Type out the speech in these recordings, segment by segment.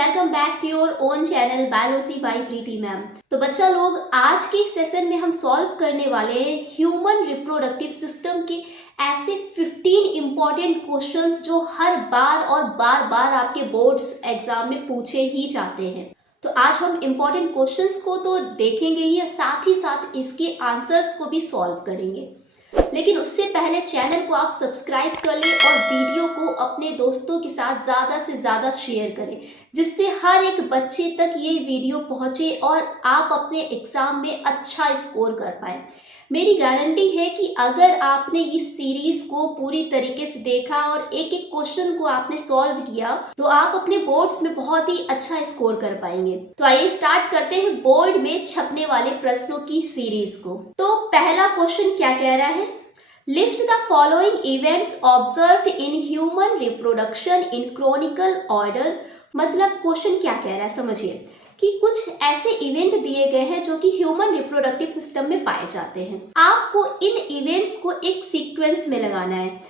Welcome back to your own channel biology by Preeti ma'am. तो बच्चा लोग, आज के सेशन में हम सॉल्व करने वाले हैं ह्यूमन रिप्रोडक्टिव सिस्टम के ऐसे 15 इंपॉर्टेंट क्वेश्चंस जो हर बार और बार बार आपके बोर्ड्स एग्जाम में पूछे ही जाते हैं। तो आज हम इंपॉर्टेंट क्वेश्चंस को तो देखेंगे ही, साथ ही साथ इसके आंसर्स को भी सॉल्व करेंगे। लेकिन उससे पहले चैनल को आप सब्सक्राइब कर लें और वीडियो को अपने दोस्तों के साथ ज़्यादा से ज़्यादा शेयर करें, जिससे हर एक बच्चे तक ये वीडियो पहुँचे और आप अपने एग्ज़ाम में अच्छा स्कोर कर पाएँ। मेरी गारंटी है कि अगर आपने इस सीरीज़ को पूरी तरीके से देखा और एक एक क्वेश्चन को आपने सॉल्व किया तो आप अपने बोर्ड्स में बहुत ही अच्छा स्कोर कर पाएंगे। तो आइए स्टार्ट करते हैं बोर्ड में छपने वाले प्रश्नों की सीरीज को। तो पहला क्वेश्चन क्या कह रहा है? List the following events observed in human reproduction in Chronicle order. मतलब क्वेश्चन क्या कह रहा है, समझिए कि कुछ ऐसे इवेंट दिए गए हैं जो कि ह्यूमन रिप्रोडक्टिव सिस्टम में पाए जाते हैं। आपको इन इवेंट्स को एक सीक्वेंस में लगाना है।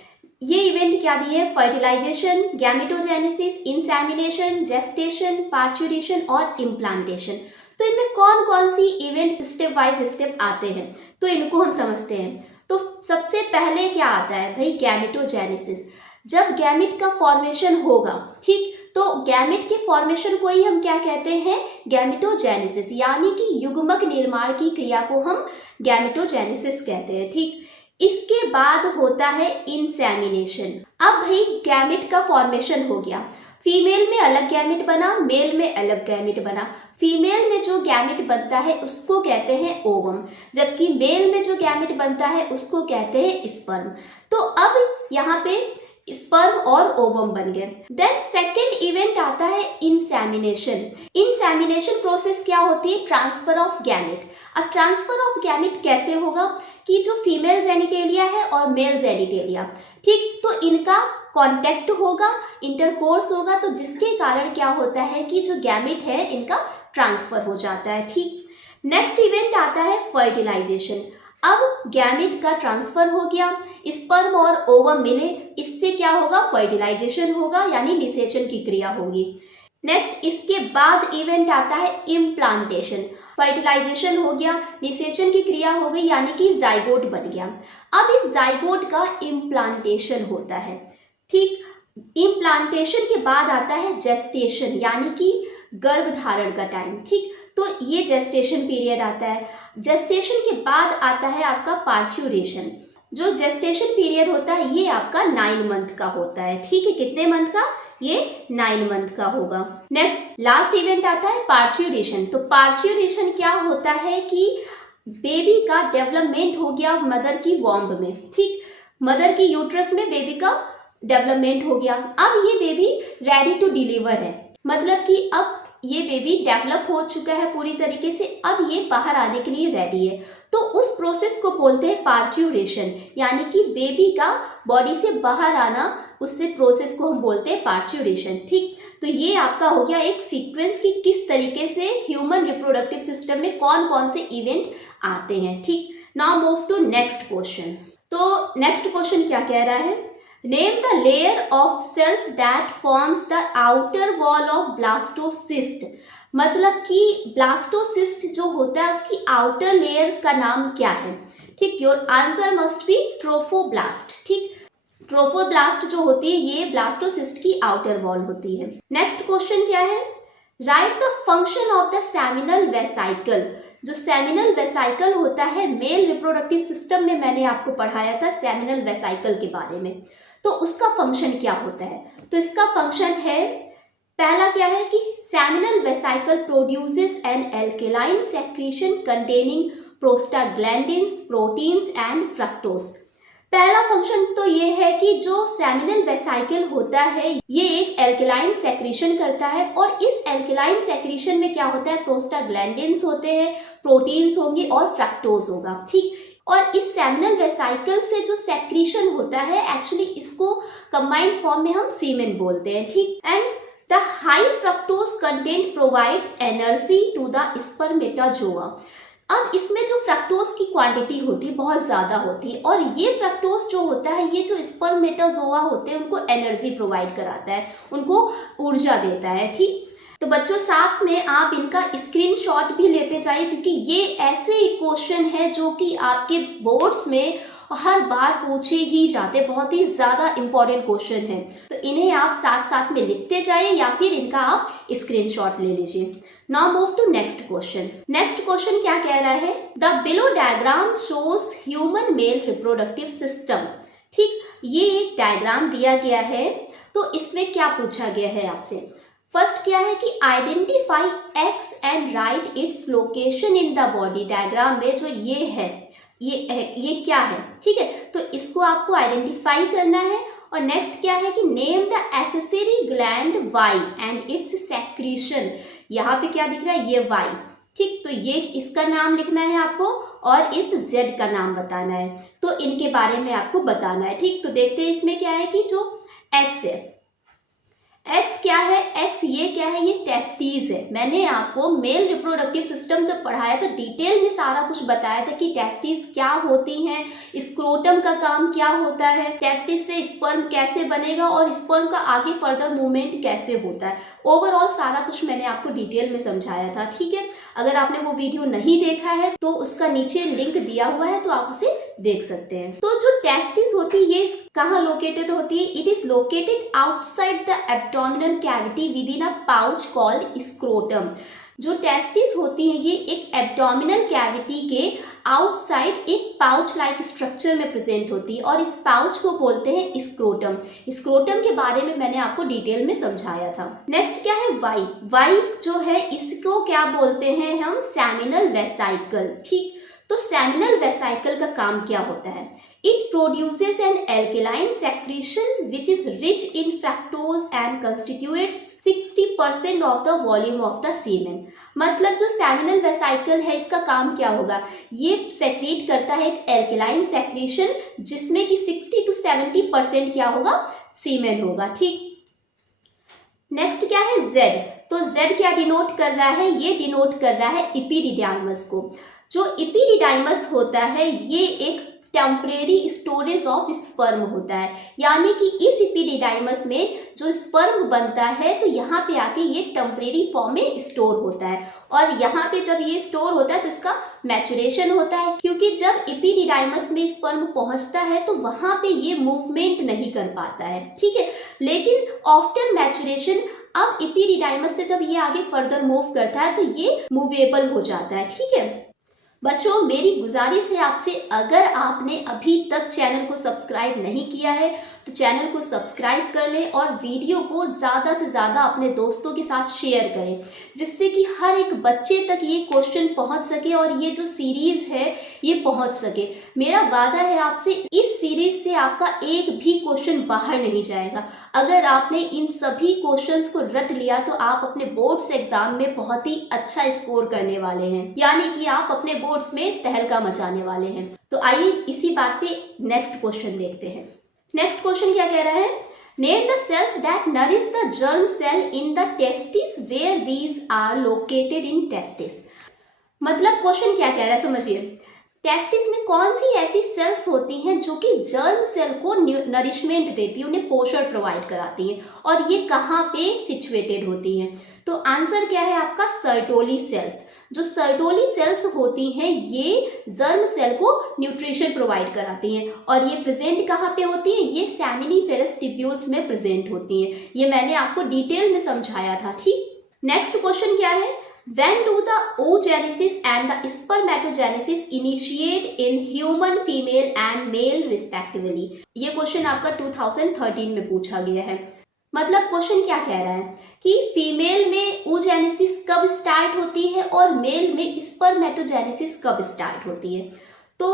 ये इवेंट क्या दिए हैं? Fertilisation, gametogenesis, insemination, gestation, parturition और इम्प्लांटेशन। तो इनमें कौन कौन सी इवेंट स्टेप वाइज स्टेप आते हैं, तो इनको हम समझते हैं। तो सबसे पहले क्या आता है भाई? गैमेटोजेनेसिस। जब गैमेट का फॉर्मेशन होगा, ठीक, तो गैमेट के फॉर्मेशन को ही हम क्या कहते हैं? गैमेटोजेनेसिस, यानी कि युग्मक निर्माण की क्रिया को हम गैमेटोजेनेसिस कहते हैं, ठीक। इसके बाद होता है इंसेमिनेशन। अब भाई गैमेट का फॉर्मेशन हो गया, फीमेल में अलग गैमेट बना, मेल में अलग गैमेट बना। फीमेल में जो गैमेट बनता है उसको कहते हैं ओवम, जबकि मेल में जो गैमेट बनता है उसको कहते हैं स्पर्म। तो अब यहाँ पे स्पर्म और ओवम बन गए। देन सेकेंड इवेंट आता है इंसेमिनेशन। इंसेमिनेशन प्रोसेस क्या होती है? Transfer of gamete. अब ट्रांसफर ऑफ गैमेट कैसे होगा कि जो फीमेल जेनिटेलिया है और मेल जेनिटेलिया, ठीक, तो इनका कांटेक्ट होगा, इंटरकोर्स होगा, तो जिसके कारण क्या होता है कि जो गैमेट है इनका ट्रांसफर हो जाता है, ठीक। नेक्स्ट इवेंट आता है फर्टिलाइजेशन। अब गैमेट का ट्रांसफर हो गया, स्पर्म और ओवम मिले, इससे क्या होगा? फर्टिलाइजेशन होगा, यानी निषेचन की क्रिया होगी। नेक्स्ट इसके बाद इवेंट आता है इम्प्लांटेशन। फर्टिलाइजेशन हो गया, निषेचन की क्रिया हो गई, यानी कि जाइगोट बन गया। अब इस जाइगोट का इम्प्लांटेशन होता है, ठीक। इम्प्लांटेशन के बाद आता है जेस्टेशन, यानी कि गर्भ धारण का टाइम, ठीक। तो ये जेस्टेशन पीरियड आता है। जेस्टेशन के बाद आता है आपका पार्च्यूरेशन। जो जेस्टेशन पीरियड होता है ये आपका 9 मंथ का होता है, ठीक है। कितने मंथ का? ये 9 मंथ का होगा। नेक्स्ट लास्ट इवेंट आता है पार्च्यूरेशन। तो पार्च्यूरेशन क्या होता है कि बेबी का डेवलपमेंट हो गया मदर की वॉम्ब में, ठीक। मदर की यूट्रस में बेबी का डेवलपमेंट हो गया। अब ये बेबी रेडी टू डिलीवर है, मतलब कि अब ये बेबी डेवलप हो चुका है पूरी तरीके से, अब ये बाहर आने के लिए रेडी है। तो उस प्रोसेस को बोलते हैं पार्च्यूरेशन, यानी कि बेबी का बॉडी से बाहर आना, उससे प्रोसेस को हम बोलते हैं पार्च्यूरेशन, ठीक। तो ये आपका हो गया एक सीक्वेंस कि किस तरीके से ह्यूमन रिप्रोडक्टिव सिस्टम में कौन कौन से इवेंट आते हैं, ठीक। Now move to next question. तो नेक्स्ट क्वेश्चन क्या कह रहा है? Name the layer of cells that forms the outer wall of blastocyst। मतलब कि ब्लास्टोसिस्ट जो होता है उसकी आउटर लेयर का नाम क्या है, ठीक। Your answer must be trophoblast, ठीक। ट्रोफोब्लास्ट जो होती है ये ब्लास्टोसिस्ट की आउटर वॉल होती है। नेक्स्ट क्वेश्चन क्या है? Write the function of the seminal vesicle. जो सेमिनल वेसाइकल होता है मेल रिप्रोडक्टिव सिस्टम में मैंने आपको पढ़ाया था सेमिनल वेसाइकल के बारे में, तो उसका फंक्शन क्या होता है? तो इसका फंक्शन है, पहला क्या है कि seminal vesicle produces N alkaline secretion containing prostaglandins, proteins and fructose. पहला फंक्शन तो ये है कि जो सेमिनल वेसाइकल होता है ये एक एल्केलाइन सेक्रीशन करता है, और इस एल्केलाइन सेक्रीशन में क्या होता है? प्रोस्टाग्लैंडिन्स होते हैं, प्रोटीन्स होंगे और फ्रक्टोज होगा, ठीक। और इस सेमिनल वेसाइकल से जो सेक्रीशन होता है एक्चुअली इसको कंबाइंड फॉर्म में हम सीमेन बोलते हैं, ठीक। And the high fructose content provides energy to the spermatozoa. अब इसमें जो फ्रक्टोज की क्वांटिटी होती है बहुत ज़्यादा होती है, और ये फ्रक्टोज जो होता है ये जो स्पर्मेटाजोआ होते हैं उनको एनर्जी प्रोवाइड कराता है, उनको ऊर्जा देता है, ठीक। तो बच्चों साथ में आप इनका स्क्रीनशॉट भी लेते जाइए, क्योंकि ये ऐसे क्वेश्चन है जो कि आपके बोर्ड्स में हर बार पूछे ही जाते, बहुत ही ज़्यादा इंपॉर्टेंट क्वेश्चन है। तो इन्हें आप साथ साथ में लिखते जाइए या फिर इनका आप स्क्रीनशॉट ले लीजिए। Now move to next question. Next question क्या कह रहा है? The below diagram shows human male reproductive system. ठीक, ये एक डायग्राम दिया गया है, तो इसमें क्या पूछा गया है आपसे? फर्स्ट क्या है कि identify x and write its location in the body. Diagram में जो ये है, ये क्या है? ठीक है, तो इसको आपको आइडेंटिफाई करना है। और नेक्स्ट क्या है कि name the accessory gland Y and its secretion. यहाँ पे क्या दिख रहा है? ये वाई। ठीक, तो ये इसका नाम लिखना है आपको और इस जेड का नाम बताना है, तो इनके बारे में आपको बताना है। ठीक, तो देखते हैं इसमें क्या है कि जो एक्स है, एक्स क्या है? एक्स ये क्या है? ये टेस्टिस है। मैंने आपको मेल रिप्रोडक्टिव सिस्टम जब पढ़ाया था डिटेल में सारा कुछ बताया था कि टेस्टिस क्या होती हैं, स्क्रोटम का काम क्या होता है, टेस्टिस से स्पर्म कैसे बनेगा और स्पर्म का आगे फर्दर मूवमेंट कैसे होता है। ओवरऑल सारा कुछ मैंने आपको डिटेल में समझाया था। ठीक है, अगर आपने वो वीडियो नहीं देखा है तो उसका नीचे लिंक दिया हुआ है, तो आप उसे देख सकते हैं। तो जो टेस्टिस होती है ये कहाँ लोकेटेड होती है? It is located outside the abdominal cavity with in a pouch called scrotum. जो टेस्टिस होती है ये एक एब्डोमिनल कैविटी के आउटसाइड एक पाउच लाइक स्ट्रक्चर में प्रेजेंट होती है और इस पाउच को बोलते हैं स्क्रोटम। स्क्रोटम के बारे में मैंने आपको डिटेल में समझाया था। नेक्स्ट क्या है? वाई। वाई जो है इसको क्या बोलते हैं हम? Seminal vesicle. ठीक, तो सेमिनल वेसाइकल का काम क्या होता है? It produces an alkaline secretion which is rich in fructose and constitutes 60% of the volume of the semen। मतलब जो सेमिनल वेसाइकल है इसका काम क्या होगा? ये सेक्रेट करता है एक एल्केलाइन सेक्रेशन जिसमें कि 60 to 70% क्या होगा? सीमेन होगा। ठीक, नेक्स्ट क्या है? जेड। तो जेड क्या डिनोट कर रहा है? ये डिनोट कर रहा है इपीडिडाइमस को। जो इपीडिडाइमस होता है ये एक टेम्परेरी स्टोरेज ऑफ स्पर्म होता है, यानी कि इस इपीडिडाइमस में जो स्पर्म बनता है तो यहाँ पे आके ये टेम्परेरी फॉर्म में स्टोर होता है और यहाँ पे जब ये स्टोर होता है तो इसका मैचुरेशन होता है, क्योंकि जब इपीडिडाइमस में स्पर्म पहुँचता है तो वहाँ पे ये मूवमेंट नहीं कर पाता है। ठीक है, लेकिन आफ्टर मैचुरेशन अब इपीडिडाइमस से जब ये आगे फर्दर मूव करता है तो ये मूवेबल हो जाता है। ठीक है बच्चों, मेरी गुजारिश है आपसे, अगर आपने अभी तक चैनल को सब्सक्राइब नहीं किया है तो चैनल को सब्सक्राइब कर लें और वीडियो को ज़्यादा से ज़्यादा अपने दोस्तों के साथ शेयर करें, जिससे कि हर एक बच्चे तक ये क्वेश्चन पहुंच सके और ये जो सीरीज़ है ये पहुंच सके। मेरा वादा है आपसे, इस सीरीज़ से आपका एक भी क्वेश्चन बाहर नहीं जाएगा। अगर आपने इन सभी क्वेश्चंस को रट लिया तो आप अपने बोर्ड्स एग्जाम में बहुत ही अच्छा स्कोर करने वाले हैं, यानी कि आप अपने बोर्ड्स में तहलका मचाने वाले हैं। तो आइए इसी बात पे नेक्स्ट क्वेश्चन देखते हैं। नेक्स्ट क्वेश्चन क्या कह रहा है? Name the cells that nourish the germ cell in the testis where these are located in testis. मतलब क्वेश्चन क्या कह रहा है समझिए, टेस्टिस में कौन सी ऐसी सेल्स होती हैं जो कि जर्म सेल को नरिशमेंट देती है, उन्हें पोषण प्रोवाइड कराती हैं, और ये कहाँ पे सिचुएटेड होती हैं? तो आंसर क्या है आपका? Sertoli cells. जो सर्टोली सेल्स होती हैं ये जर्म सेल को न्यूट्रिशन प्रोवाइड कराती हैं और ये प्रेजेंट कहाँ पे होती है? ये सेमिनिफेरस टिब्यूल्स में प्रेजेंट होती हैं। ये मैंने आपको डिटेल में समझाया था। ठीक, नेक्स्ट क्वेश्चन क्या है? When do the oogenesis and the spermatogenesis initiate in human female and male respectively? ये क्वेश्चन आपका 2013 में पूछा गया है। मतलब क्वेश्चन क्या कह रहा है कि फीमेल में oogenesis कब स्टार्ट होती है और मेल में spermatogenesis कब स्टार्ट होती है? तो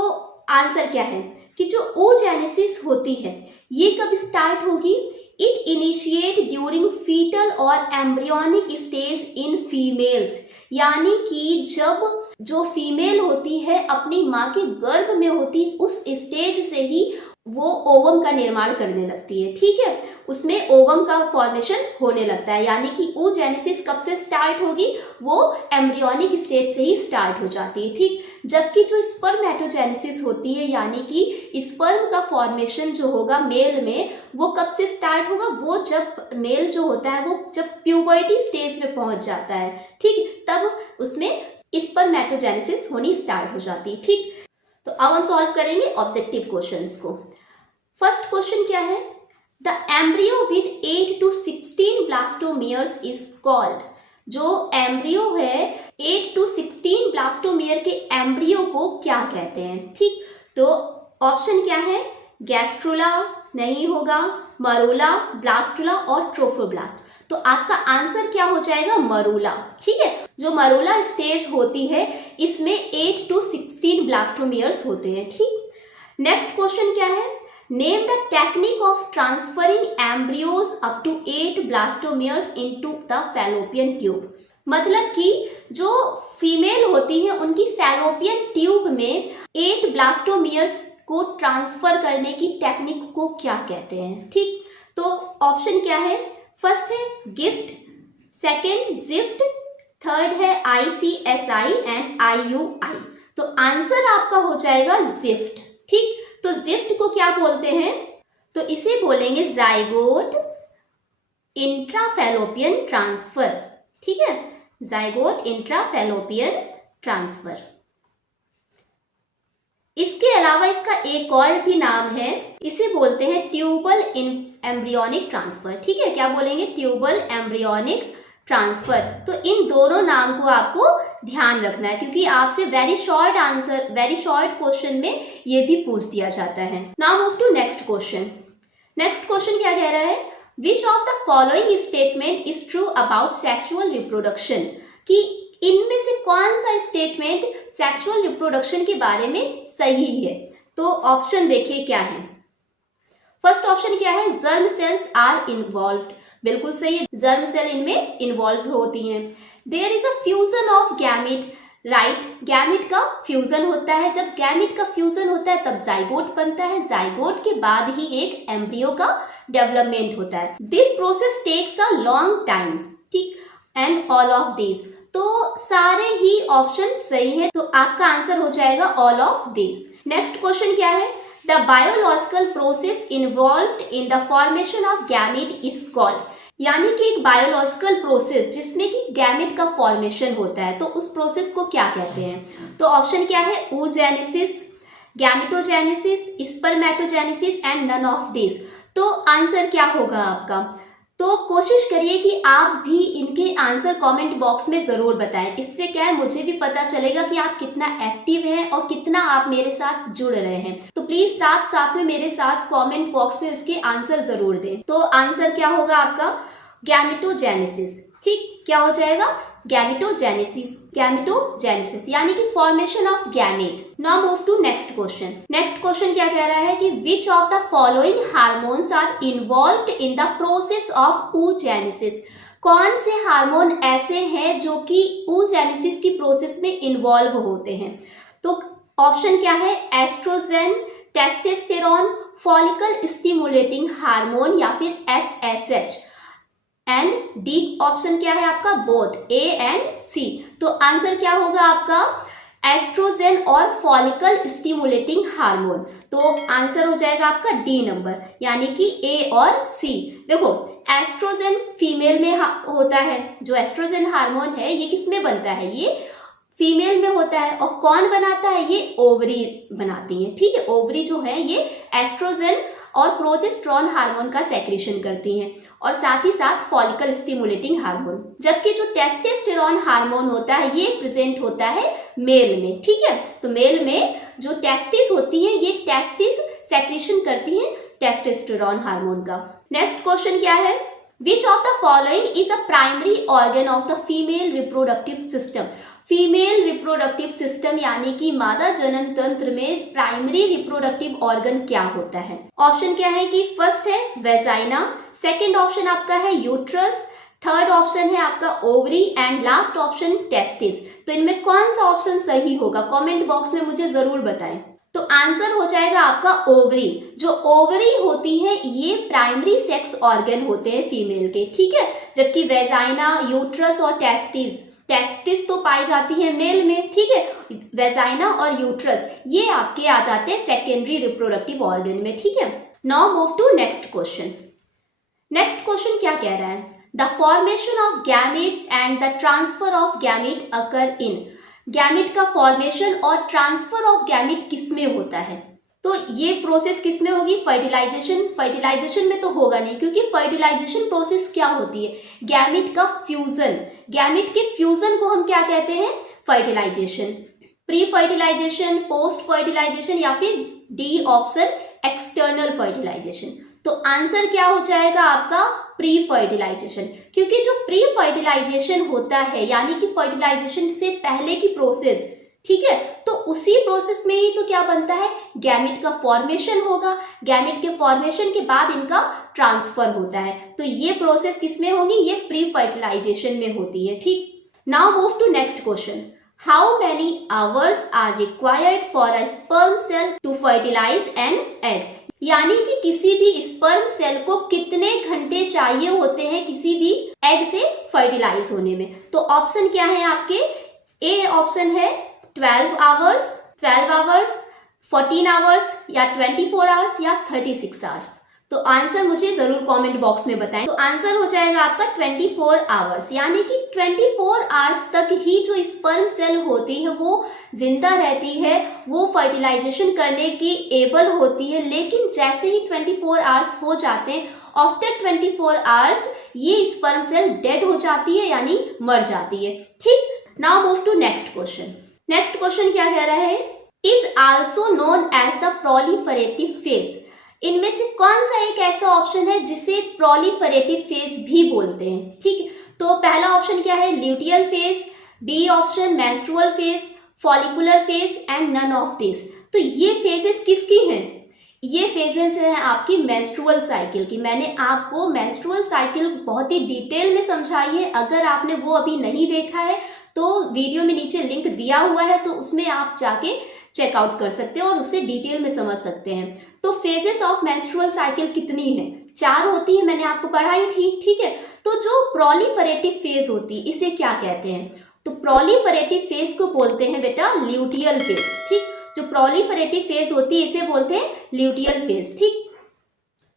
आंसर क्या है कि जो oogenesis होती है ये कब स्टार्ट होगी? इट इनिशिएट ड्यूरिंग फीटल और एम्ब्रियोनिक स्टेज इन फीमेल्स, यानी कि जब जो फीमेल होती है अपनी माँ के गर्भ में होती उस स्टेज से ही वो ओवम का निर्माण करने लगती है, ठीक है, उसमें ओवम का फॉर्मेशन होने लगता है। यानी कि oogenesis कब से स्टार्ट होगी, वो एम्ब्रियोनिक स्टेज से ही स्टार्ट हो जाती है, ठीक। जबकि जो स्पर्मेटोजेनेसिस होती है, यानी कि स्पर्म का फॉर्मेशन जो होगा मेल में, वो कब से स्टार्ट होगा, वो जब मेल जो होता है वो जब प्यूबर्टी स्टेज में पहुंच जाता है, ठीक, तब उसमें स्पर्मेटोजेनेसिस होनी स्टार्ट हो जाती है, ठीक। तो अब हम सॉल्व करेंगे ऑब्जेक्टिव क्वेश्चंस को। फर्स्ट क्वेश्चन क्या है, the embryo with 8 to 16 blastomeres is called. जो एम्ब्रियो है 8 to 16 ब्लास्टोमियर के एम्ब्रियो को क्या कहते हैं, ठीक। तो ऑप्शन क्या है, गैस्ट्रुला नहीं होगा, मरूला, ब्लास्टुला और ट्रोफोब्लास्ट। तो आपका आंसर क्या हो जाएगा, मरूला, ठीक है। जो मरूला स्टेज होती है इसमें 8 to 16 ब्लास्टोमियर्स होते हैं, ठीक। नेक्स्ट क्वेश्चन क्या है, name the technique of transferring embryos up to 8 blastomeres into the fallopian tube. मतलब कि जो फीमेल होती है उनकी फैलोपियन ट्यूब में 8 ब्लास्टोमियर्स को ट्रांसफर करने की टेक्निक को क्या कहते हैं, ठीक। तो ऑप्शन क्या है, फर्स्ट है गिफ्ट, सेकेंड जिफ्ट, थर्ड है ICSI एंड IUI। तो आंसर आपका हो जाएगा जिफ्ट, ठीक। तो जिफ्ट को क्या बोलते हैं, तो इसे बोलेंगे जाइगोट इंट्राफैलोपियन ट्रांसफर, ठीक है, जाइगोट इंट्राफैलोपियन ट्रांसफर। इसके अलावा इसका एक और भी नाम है, इसे बोलते हैं ट्यूबल एम्ब्रियोनिक ट्रांसफर, ठीक है, क्या बोलेंगे, ट्यूबल एम्ब्रियोनिक ट्रांसफर। तो इन दोनों नाम को आपको ध्यान रखना है, क्योंकि आपसे वेरी शॉर्ट क्वेश्चन में ये भी पूछ दिया जाता है। Now move to next question. Next question क्या कह रहा है, which of the following statement is true about sexual reproduction, कि इनमें से कौन सा स्टेटमेंट सेक्सुअल रिप्रोडक्शन के बारे में सही है। तो ऑप्शन देखिए क्या है। फर्स्ट ऑप्शन क्या है, जर्म सेल्स आर इन्वॉल्व्ड, बिल्कुल सही है, जर्म सेल इनमें इन्वॉल्व होती हैं। There is a fusion of gamete, right, gamete का फ्यूजन होता है, जब गैमेट का फ्यूजन होता है तब जाइगोट बनता है, जाइगोट के बाद ही एक एम्ब्रियो का डेवलपमेंट होता है। This process takes a long time, ठीक, एंड ऑल ऑफ दिस। तो सारे ही ऑप्शन सही है, तो आपका आंसर हो जाएगा all of this. Next question क्या है, the biological process involved in the formation of gamete is called. यानी कि एक बायोलॉजिकल प्रोसेस जिसमें कि गैमेट का फॉर्मेशन होता है, तो उस प्रोसेस को क्या कहते हैं। तो ऑप्शन क्या है, oogenesis, gametogenesis, spermatogenesis and none of this. तो आंसर क्या होगा आपका। तो कोशिश करिए कि आप भी इनके आंसर कमेंट बॉक्स में ज़रूर बताएं, इससे क्या है, मुझे भी पता चलेगा कि आप कितना एक्टिव हैं और कितना आप मेरे साथ जुड़ रहे हैं। तो प्लीज़ साथ साथ में मेरे साथ कमेंट बॉक्स में उसके आंसर ज़रूर दें। तो आंसर क्या होगा आपका, गैमेटोजेनेसिस, ठीक, क्या हो जाएगा, गैमेटोजेनेसिस, गैमेटोजेनेसिस यानी कि formation of gamete. Now move to next question. Next question क्या कह रहा है कि which of the following hormones are involved in the process of oogenesis। कौन से हार्मोन ऐसे हैं जो कि oogenesis की प्रोसेस में इन्वॉल्व होते हैं। तो ऑप्शन क्या है, oestrogen, testosterone, follicle stimulating hormone या फिर FSH। एंड डी ऑप्शन क्या है आपका, बोथ, A एंड C। तो आंसर क्या होगा आपका, एस्ट्रोजन और फॉलिकल स्टिमुलेटिंग हार्मोन। तो आंसर हो जाएगा आपका डी नंबर, यानी कि A और C। देखो एस्ट्रोजन फीमेल में होता है, जो एस्ट्रोजन हार्मोन है ये किस में बनता है, ये फीमेल में होता है, और कौन बनाता है, ये ओवरी बनाती है, ठीक है। ओवरी जो है ये एस्ट्रोजन और प्रोजेस्टेरोन हार्मोन का सेक्रेशन करती हैं, और साथ ही साथ फॉलिकल स्टिमुलेटिंग हार्मोन। जबकि जो टेस्टोस्टेरोन हार्मोन होता है ये प्रेजेंट होता है मेल में, ठीक है। तो मेल में जो टेस्टिस होती है ये टेस्टिस सेक्रेशन करती है टेस्टोस्टेरोन हार्मोन का। नेक्स्ट क्वेश्चन क्या है, which of the following is a primary organ of the female reproductive system. Female reproductive system यानी कि मादा जनन तंत्र में प्राइमरी रिप्रोडक्टिव ऑर्गन क्या होता है। ऑप्शन क्या है कि फर्स्ट है वेजाइना, सेकंड ऑप्शन आपका है यूट्रस, थर्ड ऑप्शन है आपका ovary and last option testis. तो इनमें कौन सा ऑप्शन सही होगा, कमेंट बॉक्स में मुझे जरूर बताएं। तो आंसर हो जाएगा आपका ओवरी। जो ओवरी होती है ये प्राइमरी सेक्स ऑर्गन होते हैं फीमेल के, ठीक है, जबकि वेजाइना, यूट्रस और टेस्टिस तो पाई जाती है मेल में, ठीक है। वेजाइना और यूट्रस ये आपके आ जाते हैं सेकेंडरी रिप्रोडक्टिव ऑर्गन में, ठीक है। Now move to next question. Next question क्या कह रहा है? The formation of gametes and the transfer of gamete occur in. Gamete का फॉर्मेशन और ट्रांसफर ऑफ गैमेट किसमें होता है? तो ये प्रोसेस किसमें होगी? फर्टिलाइजेशन में तो होगा नहीं, क्योंकि फर्टिलाइजेशन प्रोसेस क्या होती है? गैमेट का फ्यूजन। गैमेट के फ्यूजन को हम क्या कहते हैं? Fertilization. Pre fertilization, post fertilization या फिर डी ऑप्शन एक्सटर्नल फर्टिलाइजेशन। तो आंसर क्या हो जाएगा आपका? Pre fertilization. क्योंकि जो प्री फर्टिलाइजेशन होता है यानी कि फर्टिलाइजेशन से पहले की प्रोसेस, ठीक है, तो उसी प्रोसेस में ही तो क्या बनता है? गैमेट का फॉर्मेशन होगा। गैमेट के फॉर्मेशन के बाद इनका ट्रांसफर होता है। तो ये प्रोसेस किसमें होगी? ये प्री फर्टिलाइजेशन में होती है, ठीक। Now move to next question. How many hours are required for a sperm cell to fertilize an egg. यानी कि किसी भी स्पर्म सेल को कितने घंटे चाहिए होते हैं किसी भी एग से फर्टिलाइज होने में? तो ऑप्शन क्या है आपके? ए ऑप्शन है 12 आवर्स, 14 आवर्स या 24 आवर्स या 36 आवर्स। तो आंसर मुझे जरूर कमेंट बॉक्स में बताएं। तो आंसर हो जाएगा आपका 24 आवर्स, यानी कि 24 आवर्स तक ही जो स्पर्म सेल होती है वो जिंदा रहती है, वो फर्टिलाइजेशन करने की एबल होती है। लेकिन जैसे ही 24 आवर्स हो जाते हैं, आफ्टर 24 आवर्स ये स्पर्म सेल डेड हो जाती है, यानी मर जाती है, ठीक। Now move to next question. Next question क्या कह रहा है? Is also known as the proliferative phase. इनमें से कौन सा एक ऐसा ऑप्शन है जिसे प्रोलिफरेटिव फेज भी बोलते हैं, ठीक। तो पहला ऑप्शन क्या है? Luteal phase, B option menstrual phase, follicular phase and none of this. तो ये फेजेस किसकी हैं? ये फेजेस हैं आपकी मेंस्ट्रुअल साइकिल की। मैंने आपको मेंस्ट्रुअल साइकिल बहुत ही डिटेल में समझाई है। अगर आपने वो अभी नहीं देखा है तो वीडियो में नीचे लिंक दिया हुआ है, तो उसमें आप जाके चेकआउट कर सकते हैं और उसे डिटेल में समझ सकते हैं। तो फेजेस ऑफ मेंस्ट्रुअल साइकिल कितनी है? 4 होती है, मैंने आपको पढ़ाई थी, ठीक है। तो जो प्रोलिफरेटिव फेज होती है इसे क्या कहते हैं? तो प्रोलिफरेटिव फेज को बोलते हैं बेटा ल्यूटियल फेज, ठीक। जो प्रोलिफरेटिव फेज होती है इसे बोलते हैं ल्यूटियल फेज, ठीक।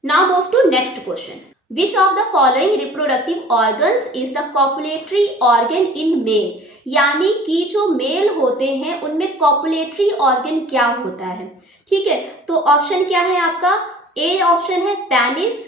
Now move to next question. Which of the following reproductive organs is the copulatory organ in male. यानी कि जो मेल होते हैं उनमें कॉपुलेटरी ऑर्गन क्या होता है, ठीक है। तो ऑप्शन क्या है आपका? ए ऑप्शन है पेनिस,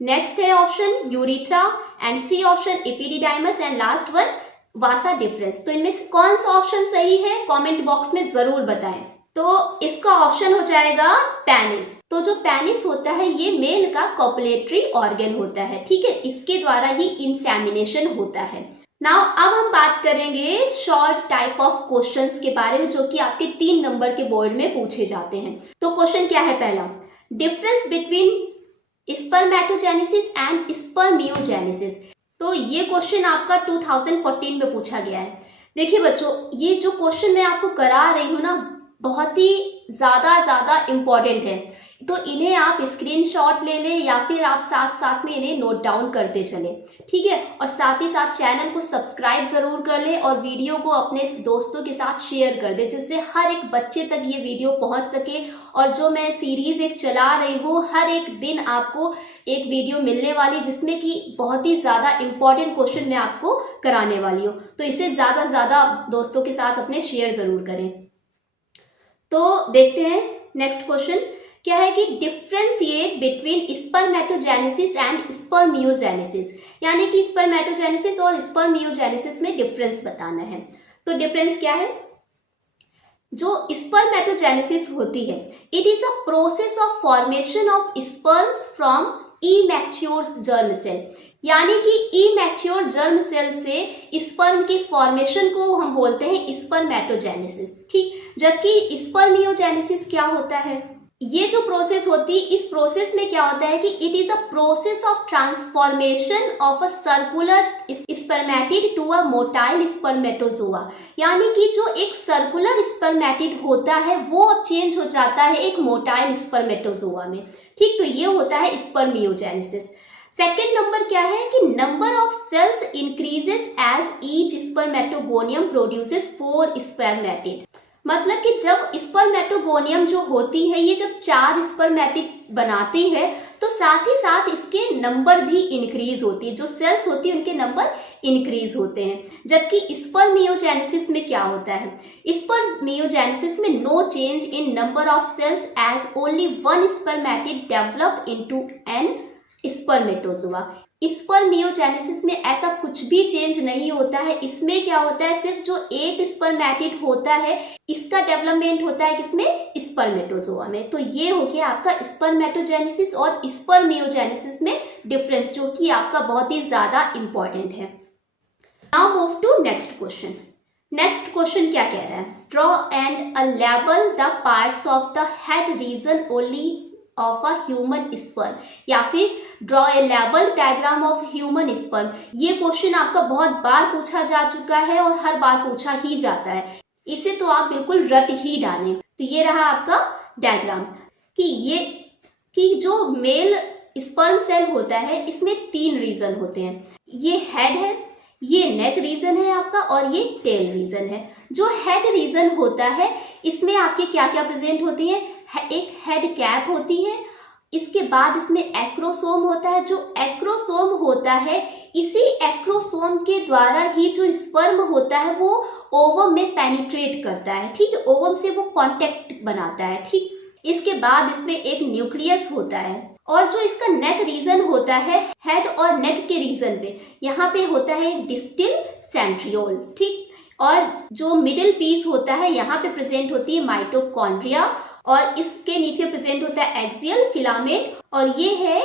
नेक्स्ट है option urethra and C option epididymis and last one vas deferens. तो इनमें से कौन सा ऑप्शन सही है? कमेंट बॉक्स में जरूर बताएं। तो इसका ऑप्शन हो जाएगा पेनिस। तो जो पेनिस होता है ये मेल का कॉपुलेटरी ऑर्गन होता है, ठीक है। इसके द्वारा ही इंसेमिनेशन होता है। नाउ अब हम बात करेंगे शॉर्ट टाइप ऑफ क्वेश्चंस के बारे में, जो कि आपके 3 नंबर के बोर्ड में पूछे जाते हैं। तो क्वेश्चन क्या है? पहला, difference between spermatogenesis and spermiogenesis. तो ये क्वेश्चन आपका 2014 में पूछा गया है। देखिए बच्चों, ये जो क्वेश्चन मैं आपको करा रही हूँ ना, बहुत ही ज़्यादा इम्पॉर्टेंट है। तो इन्हें आप स्क्रीनशॉट ले लें या फिर आप साथ साथ में इन्हें नोट डाउन करते चलें, ठीक है। और साथ ही साथ चैनल को सब्सक्राइब ज़रूर कर लें और वीडियो को अपने दोस्तों के साथ शेयर कर दें, जिससे हर एक बच्चे तक ये वीडियो पहुंच सके। और जो मैं सीरीज़ एक चला रही हूँ, हर एक दिन आपको एक वीडियो मिलने वाली जिसमें कि बहुत ही ज़्यादा इम्पॉर्टेंट क्वेश्चन मैं आपको कराने वाली हूँ। तो इसे ज़्यादा से ज़्यादा दोस्तों के साथ अपने शेयर ज़रूर करें। तो देखते हैं नेक्स्ट क्वेश्चन क्या है कि differentiate between spermatogenesis and spermiogenesis. यानी कि स्पर्मेटोजेनेसिस और स्पर्मियोजेनेसिस में डिफरेंस बताना है। तो डिफरेंस क्या है? जो स्पर्मेटोजेनेसिस होती है, it is a process of formation of sperms from immature germ cell. यानी कि इमैच्योर जर्म सेल से स्पर्म की फॉर्मेशन को हम बोलते हैं स्पर्मेटोजेनेसिस, ठीक। जबकि स्पर्मियोजेनेसिस क्या होता है? ये जो प्रोसेस होती है, इस प्रोसेस में क्या होता है कि it is a process of transformation of a circular spermatid to a motile spermatozoa. यानी कि जो एक सर्कुलर स्पर्मेटिड होता है वो अब चेंज हो जाता है एक मोटाइल स्पर्मेटोजोआ में। ठीक, तो ये होता है स्पर्मियोजेनेसिस। सेकेंड नंबर क्या है कि number of cells increases as each spermatogonium produces 4 spermatid. मतलब कि जब स्पर्मेटोगोनियम जो होती है, ये जब 4 स्पर्मेटिड बनाती है तो साथ ही साथ इसके नंबर भी इंक्रीज होती है, जो सेल्स होती है उनके नंबर इंक्रीज होते हैं। जबकि स्पर्मियोजेनेसिस में क्या होता है, स्पर्मियोजेनेसिस में no change in number of cells as only 1 spermatid develop into an spermatozoa. Spermiogenesis में ऐसा कुछ भी चेंज नहीं होता है। इसमें क्या होता है, सिर्फ जो एक स्पर्मेटिड होता है इसका डेवलपमेंट होता है किसमें, स्पर्मेटोजोआ में। तो ये हो गया आपका स्पर्मेटोजेनेसिस और स्पर्मियोजेनेसिस में डिफरेंस, जो कि आपका बहुत ही ज्यादा इंपॉर्टेंट है। Now move to next question. Next question क्या कह रहा है, draw and a label the parts of the head region only of a human sperm, या फिर draw a label diagram of human sperm. ये क्वेश्चन आपका बहुत बार पूछा जा चुका है और हर बार पूछा ही जाता है, इसे तो आप बिल्कुल रट ही डालें। तो ये रहा आपका डायग्राम कि जो मेल स्पर्म सेल होता है इसमें 3 रीजन होते हैं। ये हेड है, ये नेक रीजन है आपका, और ये टेल रीजन है। जो हेड रीजन होता है इसमें आपके क्या क्या प्रेजेंट होती है, एक हेड कैप होती है, इसके बाद इसमें एक्रोसोम होता है। जो एक्रोसोम होता है, इसी एक्रोसोम के द्वारा ही जो स्पर्म होता है वो ओवम में पेनिट्रेट करता है। ठीक है, ओवम से वो कांटेक्ट बनाता है। ठीक, इसके बाद इसमें एक न्यूक्लियस होता है, और जो इसका नेक रीजन होता है, हेड और नेक के रीजन पे यहाँ पे होता है एक डिस्टिल सेंट्रियोल। ठीक, और जो मिडिल पीस होता है यहाँ पे प्रेजेंट होती है माइटोकॉन्ड्रिया, और इसके नीचे प्रेजेंट होता है एक्सियल फिलामेंट, और ये है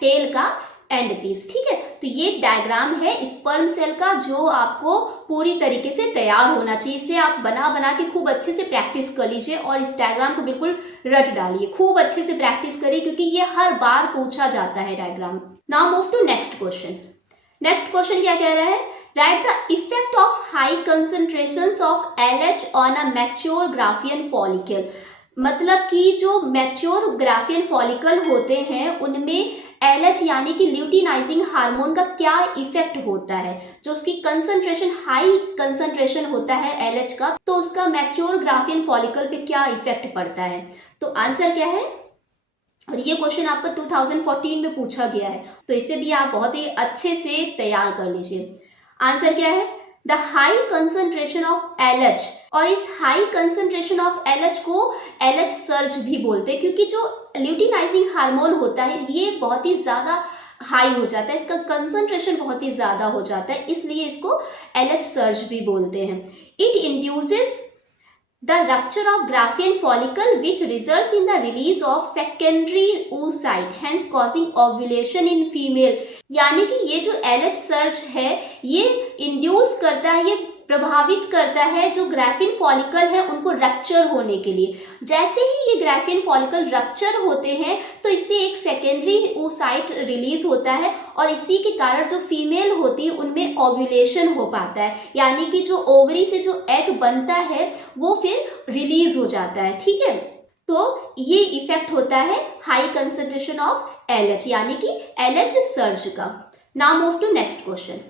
टेल का एंड पीस। ठीक है, तो ये डायग्राम है स्पर्म सेल का, जो आपको पूरी तरीके से तैयार होना चाहिए। इसे आप बना बना के खूब अच्छे से प्रैक्टिस कर लीजिए और इस डायग्राम को बिल्कुल रट डालिए, खूब अच्छे से प्रैक्टिस करिए, क्योंकि ये हर बार पूछा जाता है diagram. Now move to next question. Next question क्या कह रहा है, write the effect of high concentrations of LH on a mature Graafian follicle. मतलब कि जो मैच्योर ग्राफियन फॉलिकल होते हैं उनमें LH यानी कि ल्यूटिनाइजिंग हार्मोन का क्या इफेक्ट होता है। जो उसकी कंसंट्रेशन, हाई कंसंट्रेशन होता है LH का, तो उसका मैच्योर ग्राफियन फॉलिकल पे क्या इफेक्ट पड़ता है। तो आंसर क्या है, और ये क्वेश्चन आपका 2014 में पूछा गया है, तो इसे भी आप बहुत ही अच्छे से तैयार कर लीजिए। आंसर क्या है, the high concentration of LH, और इस हाई कंसंट्रेशन ऑफ LH को LH सर्ज भी बोलते हैं, क्योंकि जो ल्यूटिनाइजिंग हार्मोन होता है ये बहुत ही ज़्यादा हाई हो जाता है, इसका कंसंट्रेशन बहुत ही ज़्यादा हो जाता है, इसलिए इसको LH सर्ज भी बोलते हैं। It induces the rupture of Graafian follicle which results in the release of secondary oocyte, hence causing ovulation in female। यानी कि ये जो LH सर्ज है ये इंड्यूस करता है, ये प्रभावित करता है जो ग्राफिन फॉलिकल है उनको रप्चर होने के लिए। जैसे ही ये ग्राफिन फॉलिकल रप्चर होते हैं तो इससे एक सेकेंडरी oocyte रिलीज होता है, और इसी के कारण जो फीमेल होती है उनमें ओव्यूलेशन हो पाता है, यानी कि जो ओवरी से जो एग बनता है वो फिर रिलीज हो जाता है। ठीक है, तो ये इफेक्ट होता है हाई कंसंट्रेशन ऑफ LH यानी कि LH सर्ज का। Now move to next question.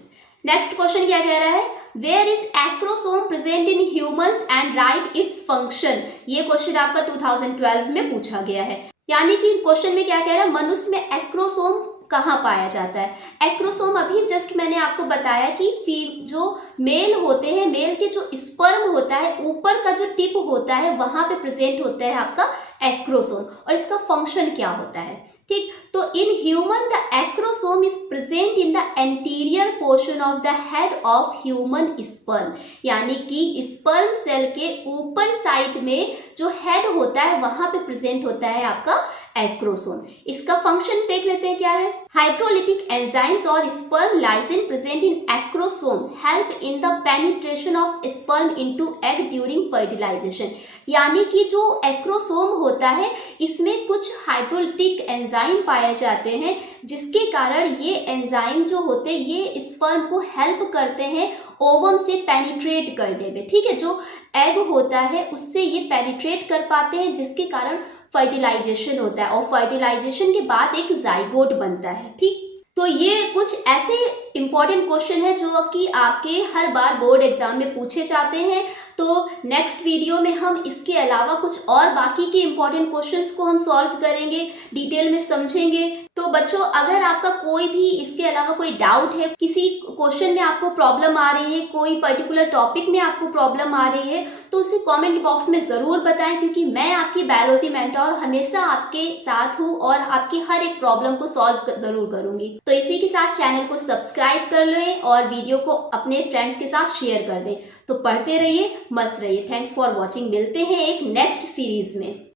Next question क्या कह रहा है, where is acrosome present in humans and write its function. ये क्वेश्चन आपका 2012 में पूछा गया है। यानी कि क्वेश्चन में क्या कह रहा है, मनुष्य में एक्रोसोम कहाँ पाया जाता है। एक्रोसोम अभी जस्ट मैंने आपको बताया कि जो मेल होते हैं, मेल के जो स्पर्म होता है ऊपर का जो टिप होता है वहां पे प्रेजेंट होता है आपका एक्रोसोम, और इसका फंक्शन क्या होता है। ठीक, तो in human the acrosome is present in the anterior portion of the head of human sperm, यानी कि स्पर्म सेल के ऊपर साइड में जो हेड होता है वहां पे प्रेजेंट होता है आपका एक्रोसोम। इसका फंक्शन देख लेते हैं क्या है। हाइड्रोलिटिक एंजाइम्स और sperm lysin present in acrosome help in the penetration of sperm into egg during fertilization. यानी कि जो एक्रोसोम होता है इसमें कुछ हाइड्रोलिटिक एंजाइम पाए जाते हैं, जिसके कारण ये एंजाइम जो होते हैं ये स्पर्म को हेल्प करते हैं ओवम से पेनिट्रेट करने में। ठीक है, जो एग होता है उससे ये पेनिट्रेट कर पाते हैं, जिसके कारण फर्टिलाइजेशन होता है और फर्टिलाइजेशन के बाद एक जाइगोट बनता है। ठीक, तो ये कुछ ऐसे इंपॉर्टेंट क्वेश्चन है जो कि आपके हर बार बोर्ड एग्जाम में पूछे जाते हैं। तो नेक्स्ट वीडियो में हम इसके अलावा कुछ और बाकी के इंपॉर्टेंट क्वेश्चंस को हम सॉल्व करेंगे, डिटेल में समझेंगे। तो बच्चों, अगर आपका कोई भी इसके अलावा कोई डाउट है, किसी क्वेश्चन में आपको प्रॉब्लम आ रही है, कोई पर्टिकुलर टॉपिक में आपको प्रॉब्लम आ रही है, तो उसे कमेंट बॉक्स में ज़रूर बताएं, क्योंकि मैं आपकी बायोलॉजी मेंटोर हमेशा आपके साथ हूँ और आपकी हर एक प्रॉब्लम को सॉल्व ज़रूर करूँगी। तो इसी के साथ चैनल को सब्सक्राइब कर लें और वीडियो को अपने फ्रेंड्स के साथ शेयर कर दें। तो पढ़ते रहिए, मस्त रहिए। Thanks for watching. मिलते हैं एक नेक्स्ट सीरीज में।